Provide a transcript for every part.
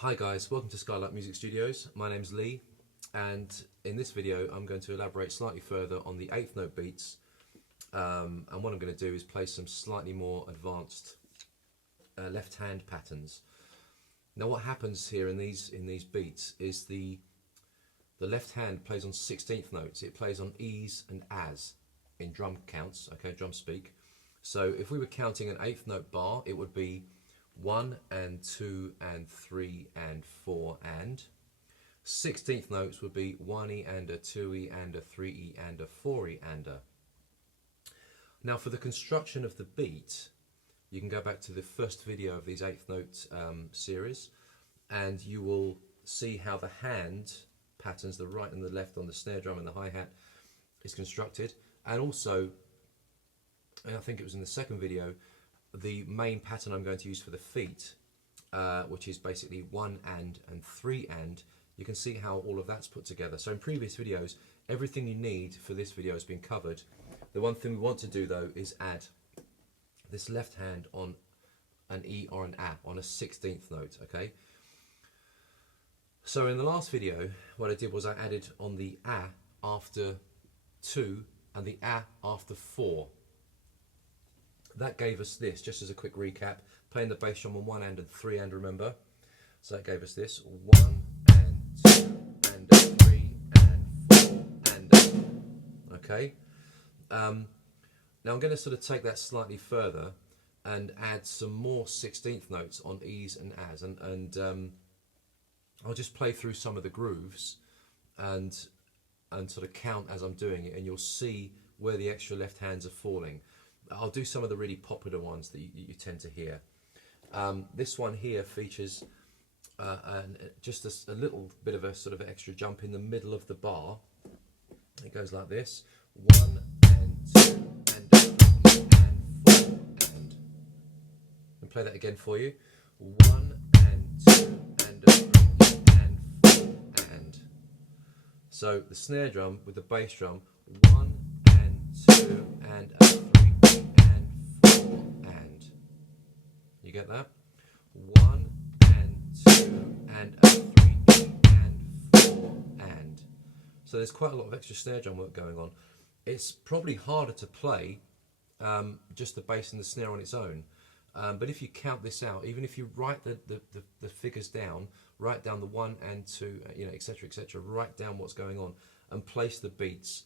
Hi guys, welcome to Skylight Music Studios. My name's Lee, and in this video I'm going to elaborate slightly further on the eighth note beats, and what I'm going to do is play some slightly more advanced left hand patterns. Now what happens here in these beats is the left hand plays on 16th notes. It plays on E's and As in drum counts, okay, drum speak. So if we were counting an eighth note bar, it would be 1 and 2 and 3 and 4 and. 16th notes would be 1E and a 2E and a 3E and a 4E and a. Now for the construction of the beat, you can go back to the first video of these eighth note series, and you will see how the hand patterns, the right and the left on the snare drum and the hi-hat, is constructed. And also, and I think it was in the second video, the main pattern I'm going to use for the feet, which is basically 1 and 3 and, you can see how all of that's put together. So in previous videos, everything you need for this video has been covered. The one thing we want to do though is add this left hand on an E or an A on a 16th note, okay? So in the last video, what I did was I added on the A after 2 and the A after 4. That gave us this, just as a quick recap, playing the bass drum on 1 and 3 and, remember? So that gave us this, 1 and 2 and 3 and 4 and, okay? Now I'm going to sort of take that slightly further and add some more 16th notes on E's and As, and I'll just play through some of the grooves and sort of count as I'm doing it, and you'll see where the extra left hands are falling. I'll do some of the really popular ones that you tend to hear. This one here features just a little bit of a sort of extra jump in the middle of the bar. It goes like this: 1 and 2 and 3 and 4 and. I'll play that again for you. 1 and 2 and 3 and 4 and. So the snare drum with the bass drum, 1 and 2 and 3 and 4 and. You get that? 1 and 2 and 3 and 4 and. So there's quite a lot of extra snare drum work going on. It's probably harder to play just the bass and the snare on its own. But if you count this out, even if you write the figures down, write down the 1 and 2, etc., write down what's going on and place the beats.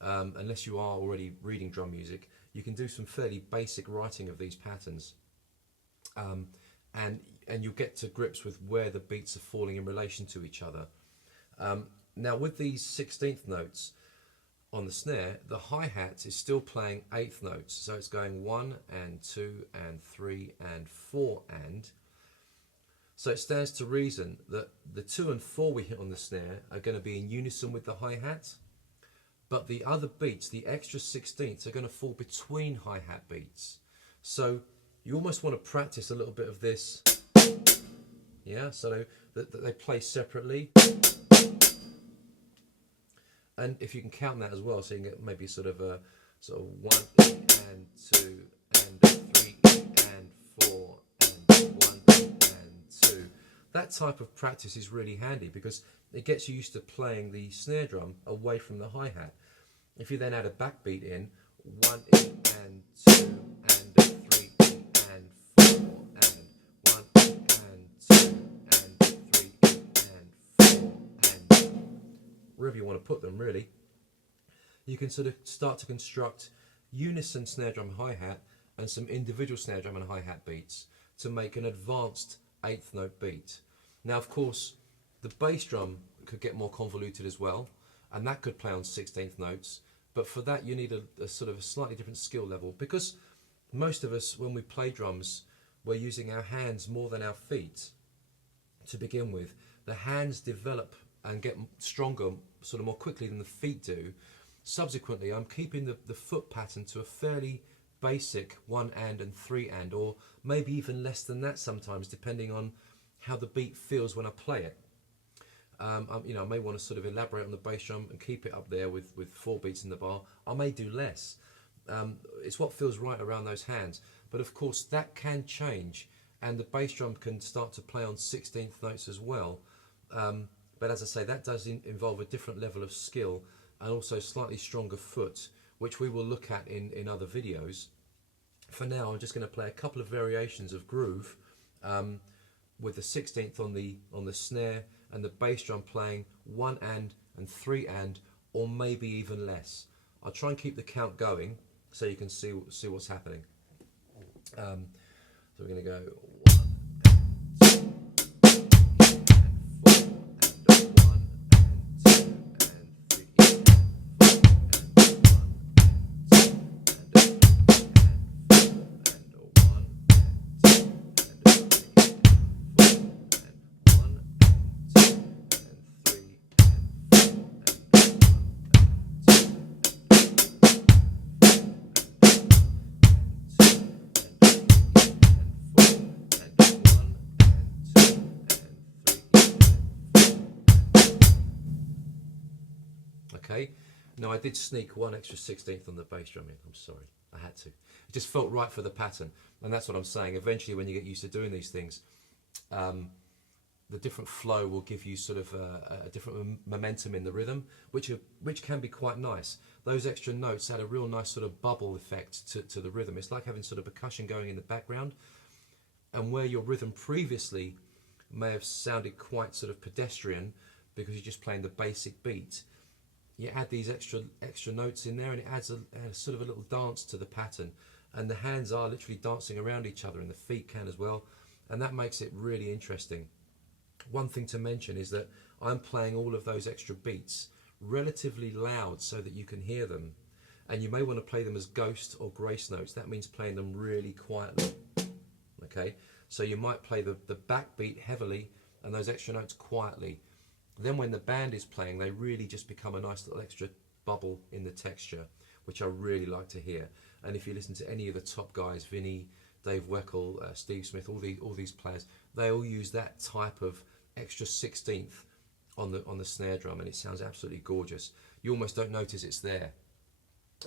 Unless you are already reading drum music, you can do some fairly basic writing of these patterns, and you'll get to grips with where the beats are falling in relation to each other. Now with these 16th notes on the snare, the hi-hat is still playing 8th notes, so it's going 1 and 2 and 3 and 4 and. So it stands to reason that the 2 and 4 we hit on the snare are going to be in unison with the hi-hat, but the other beats, the extra 16ths, are going to fall between hi-hat beats. So you almost want to practice a little bit of this, yeah, so that they play separately. And if you can count that as well, so you can get maybe sort of 1 E and 2 and 3 E and 4 and 1 E and 2. That type of practice is really handy because it gets you used to playing the snare drum away from the hi-hat. If you then add a backbeat in, 1 E and 2 and 3 E and 4 and 1 E and 2 and 3 E and 4 and, wherever you want to put them really, you can sort of start to construct unison snare drum and hi-hat and some individual snare drum and hi-hat beats to make an advanced 8th note beat. Now of course the bass drum could get more convoluted as well, and that could play on 16th notes, but for that you need a sort of a slightly different skill level, because most of us, when we play drums, we're using our hands more than our feet to begin with. The hands develop and get stronger sort of more quickly than the feet do. Subsequently, I'm keeping the foot pattern to a fairly basic 1 and 3 and, or maybe even less than that sometimes, depending on how the beat feels when I play it. I may want to sort of elaborate on the bass drum and keep it up there with 4 beats in the bar. I may do less. It's what feels right around those hands. But of course, that can change and the bass drum can start to play on 16th notes as well. But as I say, that does involve a different level of skill and also slightly stronger foot, which we will look at in other videos. For now, I'm just going to play a couple of variations of groove with the 16th on the snare and the bass drum playing 1 and 3 and, or maybe even less. I'll try and keep the count going so you can see what's happening. So we're going to go 1 Okay, now I did sneak 1 extra 16th on the bass drum in. I'm sorry, I had to. It just felt right for the pattern, and that's what I'm saying. Eventually, when you get used to doing these things, the different flow will give you sort of a different momentum in the rhythm, which can be quite nice. Those extra notes add a real nice sort of bubble effect to the rhythm. It's like having sort of percussion going in the background, and where your rhythm previously may have sounded quite sort of pedestrian because you're just playing the basic beat, you add these extra notes in there, and it adds a sort of a little dance to the pattern, and the hands are literally dancing around each other, and the feet can as well, and that makes it really interesting. One thing to mention is that I'm playing all of those extra beats relatively loud so that you can hear them, and you may want to play them as ghost or grace notes. That means playing them really quietly. Okay, so you might play the backbeat heavily and those extra notes quietly. Then when the band is playing, they really just become a nice little extra bubble in the texture, which I really like to hear. And if you listen to any of the top guys, Vinny, Dave Weckl, Steve Smith, all these players, they all use that type of extra 16th on the snare drum, and it sounds absolutely gorgeous. You almost don't notice it's there,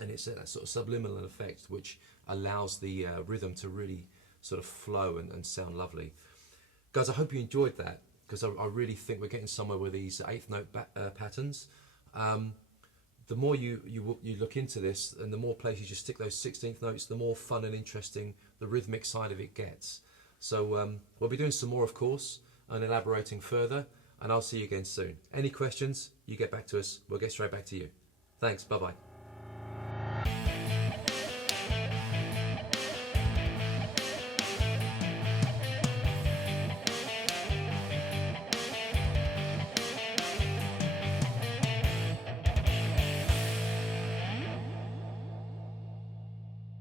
and it's that sort of subliminal effect which allows the rhythm to really sort of flow and sound lovely. Guys, I hope you enjoyed that, because I really think we're getting somewhere with these 8th note patterns. The more you look into this, and the more places you stick those 16th notes, the more fun and interesting the rhythmic side of it gets. So we'll be doing some more, of course, and elaborating further, and I'll see you again soon. Any questions, you get back to us. We'll get straight back to you. Thanks, bye-bye.